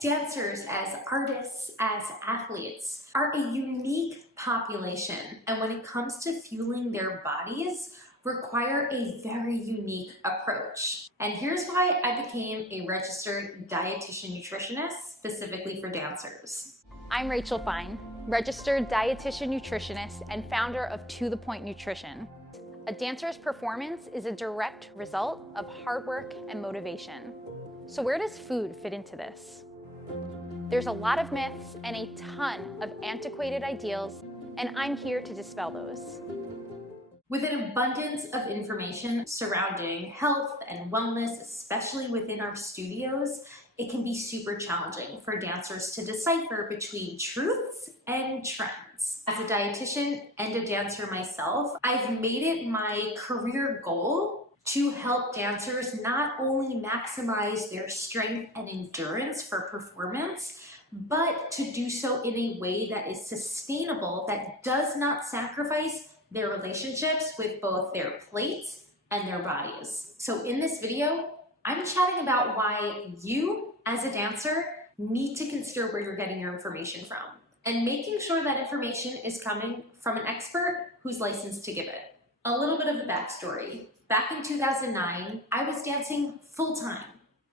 Dancers as artists, as athletes, are a unique population, and when it comes to fueling their bodies, require a very unique approach. And here's why I became a registered dietitian nutritionist specifically for dancers. I'm Rachel Fine, registered dietitian nutritionist and founder of To The Point Nutrition. A dancer's performance is a direct result of hard work and motivation. So where does food fit into this? There's a lot of myths and a ton of antiquated ideals, and I'm here to dispel those. With an abundance of information surrounding health and wellness, especially within our studios, it can be super challenging for dancers to decipher between truths and trends. As a dietitian and a dancer myself, I've made it my career goal to help dancers not only maximize their strength and endurance for performance, but to do so in a way that is sustainable, that does not sacrifice their relationships with both their plate and their bodies. So in this video, I'm chatting about why you, as a dancer, need to consider where you're getting your information from and making sure that information is coming from an expert who's licensed to give it. A little bit of the backstory. Back in 2009, I was dancing full-time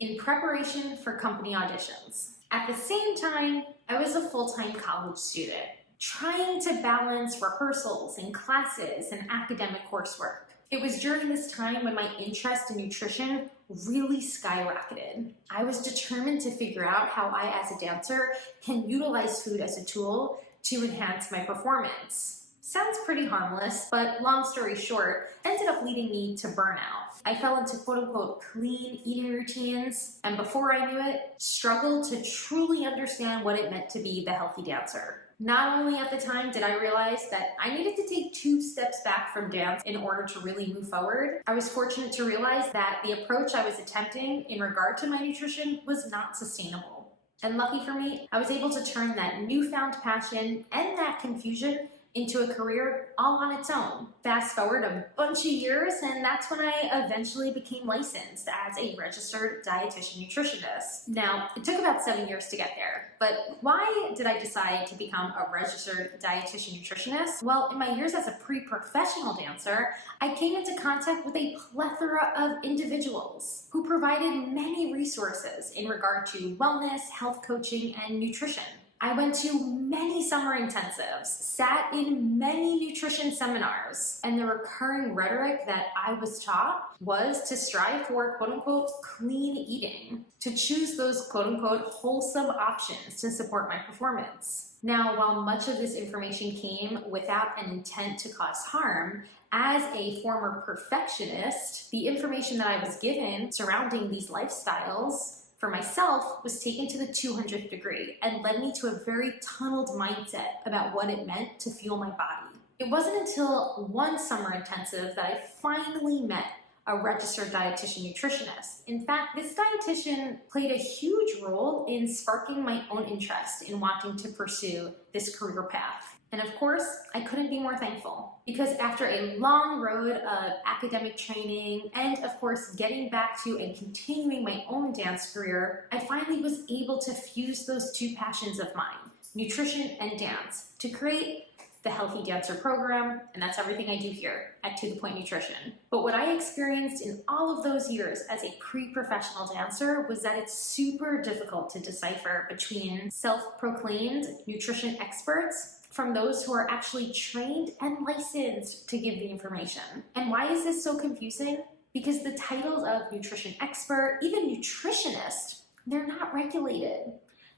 in preparation for company auditions. At the same time, I was a full-time college student, trying to balance rehearsals and classes and academic coursework. It was during this time when my interest in nutrition really skyrocketed. I was determined to figure out how I, as a dancer, can utilize food as a tool to enhance my performance. Sounds pretty harmless, but long story short, ended up leading me to burnout. I fell into quote-unquote clean eating routines, and before I knew it, struggled to truly understand what it meant to be the healthy dancer. Not only at the time did I realize that I needed to take 2 steps back from dance in order to really move forward, I was fortunate to realize that the approach I was attempting in regard to my nutrition was not sustainable. And lucky for me, I was able to turn that newfound passion and that confusion into a career all on its own. Fast forward a bunch of years, and that's when I eventually became licensed as a registered dietitian nutritionist. Now, it took about 7 years to get there, but why did I decide to become a registered dietitian nutritionist? Well, in my years as a pre-professional dancer, I came into contact with a plethora of individuals who provided many resources in regard to wellness, health coaching, and nutrition. I went to many summer intensives, sat in many nutrition seminars, and the recurring rhetoric that I was taught was to strive for quote-unquote clean eating, to choose those quote-unquote wholesome options to support my performance. Now, while much of this information came without an intent to cause harm, as a former perfectionist, the information that I was given surrounding these lifestyles for myself was taken to the 200th degree and led me to a very tunneled mindset about what it meant to fuel my body. It wasn't until one summer intensive that I finally met a registered dietitian nutritionist. In fact, this dietitian played a huge role in sparking my own interest in wanting to pursue this career path. And of course, I couldn't be more thankful because after a long road of academic training and of course getting back to and continuing my own dance career, I finally was able to fuse those 2 passions of mine, nutrition and dance, to create the Healthy Dancer program, and that's everything I do here at To The Point Nutrition. But what I experienced in all of those years as a pre-professional dancer was that it's super difficult to decipher between self-proclaimed nutrition experts from those who are actually trained and licensed to give the information. And why is this so confusing? Because the titles of nutrition expert, even nutritionist, they're not regulated.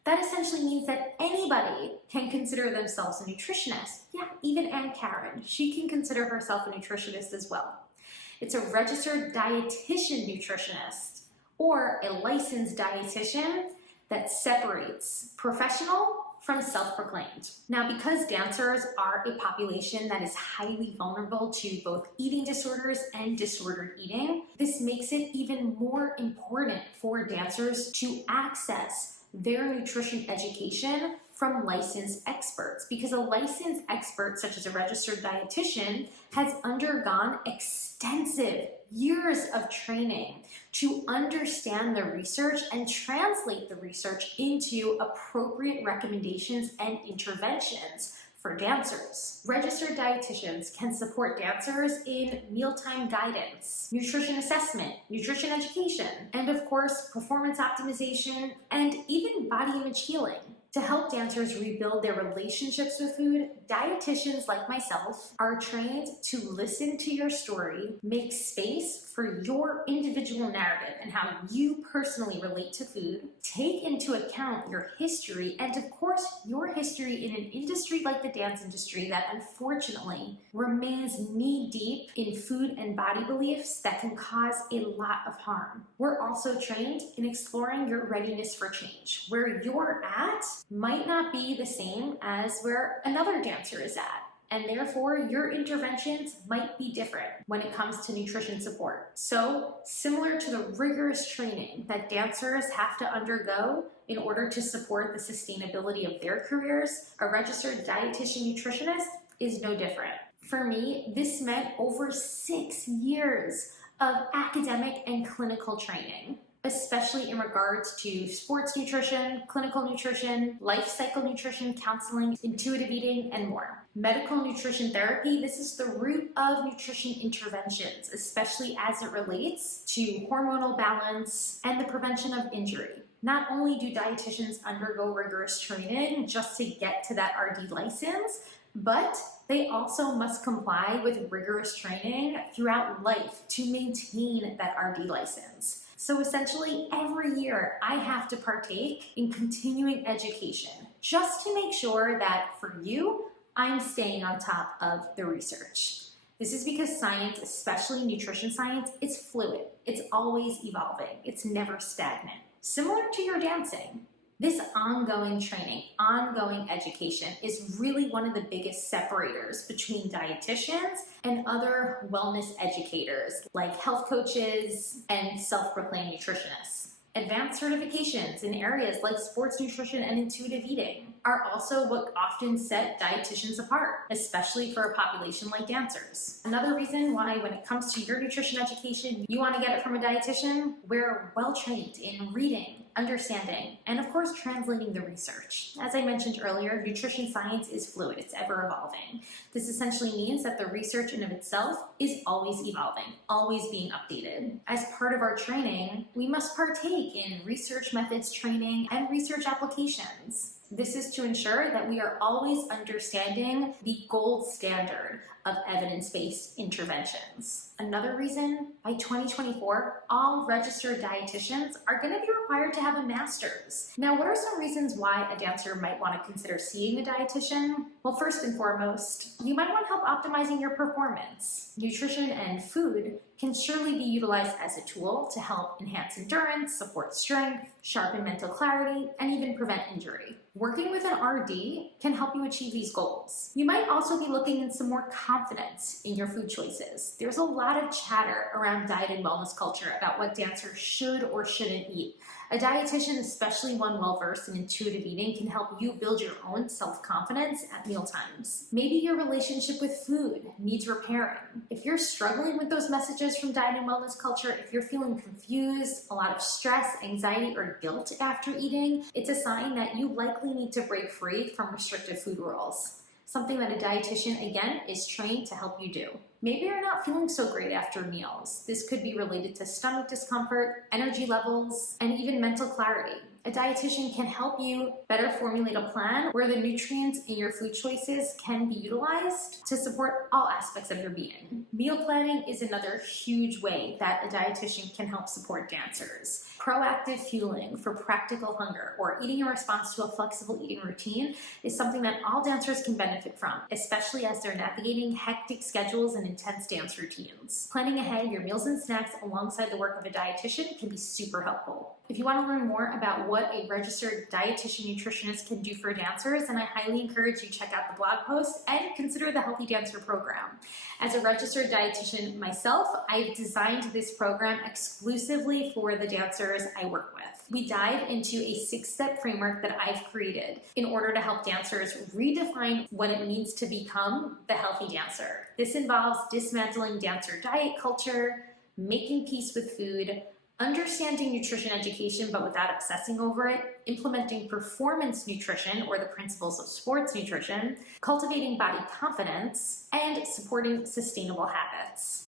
That essentially means that anybody can consider themselves a nutritionist. Yeah, even Aunt Karen, she can consider herself a nutritionist as well. It's a registered dietitian nutritionist or a licensed dietitian that separates professional from self-proclaimed. Now, because dancers are a population that is highly vulnerable to both eating disorders and disordered eating, this makes it even more important for dancers to access their nutrition education from licensed experts, because a licensed expert, such as a registered dietitian, has undergone extensive years of training to understand the research and translate the research into appropriate recommendations and interventions for dancers. Registered dietitians can support dancers in mealtime guidance, nutrition assessment, nutrition education, and of course, performance optimization, and even body image healing. To help dancers rebuild their relationships with food, dietitians like myself are trained to listen to your story, make space for your individual narrative and how you personally relate to food, take into account your history, and of course, your history in an industry like the dance industry that unfortunately remains knee-deep in food and body beliefs that can cause a lot of harm. We're also trained in exploring your readiness for change. Where you're at might not be the same as where another dancer is at, and therefore your interventions might be different when it comes to nutrition support. So, similar to the rigorous training that dancers have to undergo in order to support the sustainability of their careers, a registered dietitian nutritionist is no different. For me, this meant over 6 years of academic and clinical training, especially in regards to sports nutrition, clinical nutrition, life cycle nutrition, counseling, intuitive eating, and more. Medical nutrition therapy, this is the root of nutrition interventions, especially as it relates to hormonal balance and the prevention of injury. Not only do dietitians undergo rigorous training just to get to that RD license, but they also must comply with rigorous training throughout life to maintain that RD license. So essentially, every year I have to partake in continuing education just to make sure that for you, I'm staying on top of the research. This is because science, especially nutrition science, is fluid. It's always evolving. It's never stagnant. Similar to your dancing, this ongoing training, ongoing education is really one of the biggest separators between dietitians and other wellness educators like health coaches and self-proclaimed nutritionists. Advanced certifications in areas like sports nutrition and intuitive eating are also what often set dietitians apart, especially for a population like dancers. Another reason why when it comes to your nutrition education, you want to get it from a dietitian, we're well trained in reading, understanding, and of course translating the research. As I mentioned earlier, nutrition science is fluid, it's ever evolving. This essentially means that the research in of itself is always evolving, always being updated. As part of our training, we must partake in research methods training and research applications. This is to ensure that we are always understanding the gold standard of evidence-based interventions. Another reason, by 2024, all registered dietitians are going to be required to have a master's. Now, what are some reasons why a dancer might want to consider seeing a dietitian? Well, first and foremost, you might want help optimizing your performance. Nutrition and food can surely be utilized as a tool to help enhance endurance, support strength, sharpen mental clarity, and even prevent injury. Working with an RD can help you achieve these goals. You might also be looking in some more confidence in your food choices. There's a lot of chatter around diet and wellness culture about what dancers should or shouldn't eat. A dietitian, especially one well-versed in intuitive eating, can help you build your own self-confidence at mealtimes. Maybe your relationship with food needs repairing. If you're struggling with those messages from diet and wellness culture, if you're feeling confused, a lot of stress, anxiety, or guilt after eating, it's a sign that you likely need to break free from restrictive food rules. Something that a dietitian, again, is trained to help you do. Maybe you're not feeling so great after meals. This could be related to stomach discomfort, energy levels, and even mental clarity. A dietitian can help you better formulate a plan where the nutrients in your food choices can be utilized to support all aspects of your being. Meal planning is another huge way that a dietitian can help support dancers. Proactive fueling for practical hunger or eating in response to a flexible eating routine is something that all dancers can benefit from, especially as they're navigating hectic schedules and intense dance routines. Planning ahead your meals and snacks alongside the work of a dietitian can be super helpful. If you want to learn more about what a registered dietitian nutritionist can do for dancers, then I highly encourage you to check out the blog post and consider the Healthy Dancer program. As a registered dietitian myself, I've designed this program exclusively for the dancers I work with. We dive into a 6-step framework that I've created in order to help dancers redefine what it means to become the healthy dancer. This involves dismantling dancer diet culture, making peace with food, understanding nutrition education but without obsessing over it, implementing performance nutrition or the principles of sports nutrition, cultivating body confidence, and supporting sustainable habits.